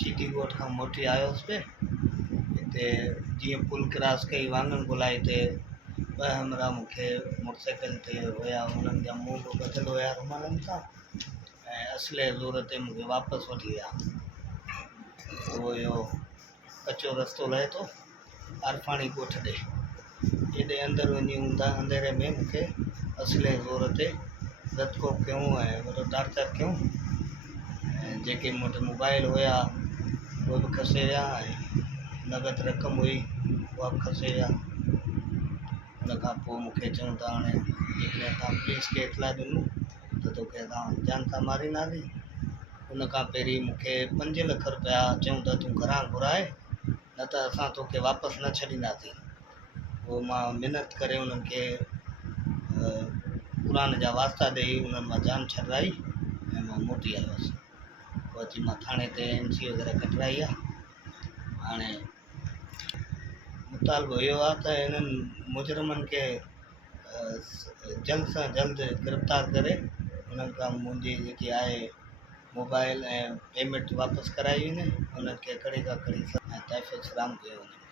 सीटी कोट खां मोटी आयोसि पे हिते जीअं पुल क्रॉस कई वाङण ॻोल्हा हिते ॿ हमरा मूंखे मोटरसाइकिल ते हुया, उन्हनि जा मुंहुं बि ॿधियल हुया रुमालनि सां ऐं असले ज़ोर ते मूंखे वापसि वठी विया। उहो इहो कचो रस्तो लहे थो आरफाणी ॻोठ ॾे, हेॾे अंदरि वञी अंधेरे में मूंखे असले ज़ोर ते रतको कयूं ऐं वॾो टार्चर कयूं ऐं जेके मूं वटि मोबाइल हुया उहे बि खसे विया ऐं नगद रक़म हुई उहा बि खसे विया। उन खां पोइ मूंखे चयूं त हाणे जेकॾहिं तव्हां पुलिस खे इतला ॾिनो त तोखे असां जान सां मारींदासीं। उन खां पहिरीं मूंखे 5 लख रुपया चयूं त तूं घरां घुराए न त असां तोखे वापसि न छॾींदासीं। पोइ मां महिनत करे उन्हनि खे क़ुर जा वास्ता ॾेई उन्हनि मां जान छॾाई ऐं मां मोटी आयुसि। पोइ अची मां थाणे ते NC वग़ैरह कटराई आहे। हाणे मुतालबो इहो आहे त इन्हनि मुजरिमनि खे जल्द सां जल्द गिरफ़्तार करे उन्हनि खां मुंहिंजी जेकी आहे मोबाइल ऐं पेमेंट वापसि कराई वञे, उन्हनि खे कड़ी खां कड़ी ऐं तहफ़ुज़ फ़राहम कयो वञे।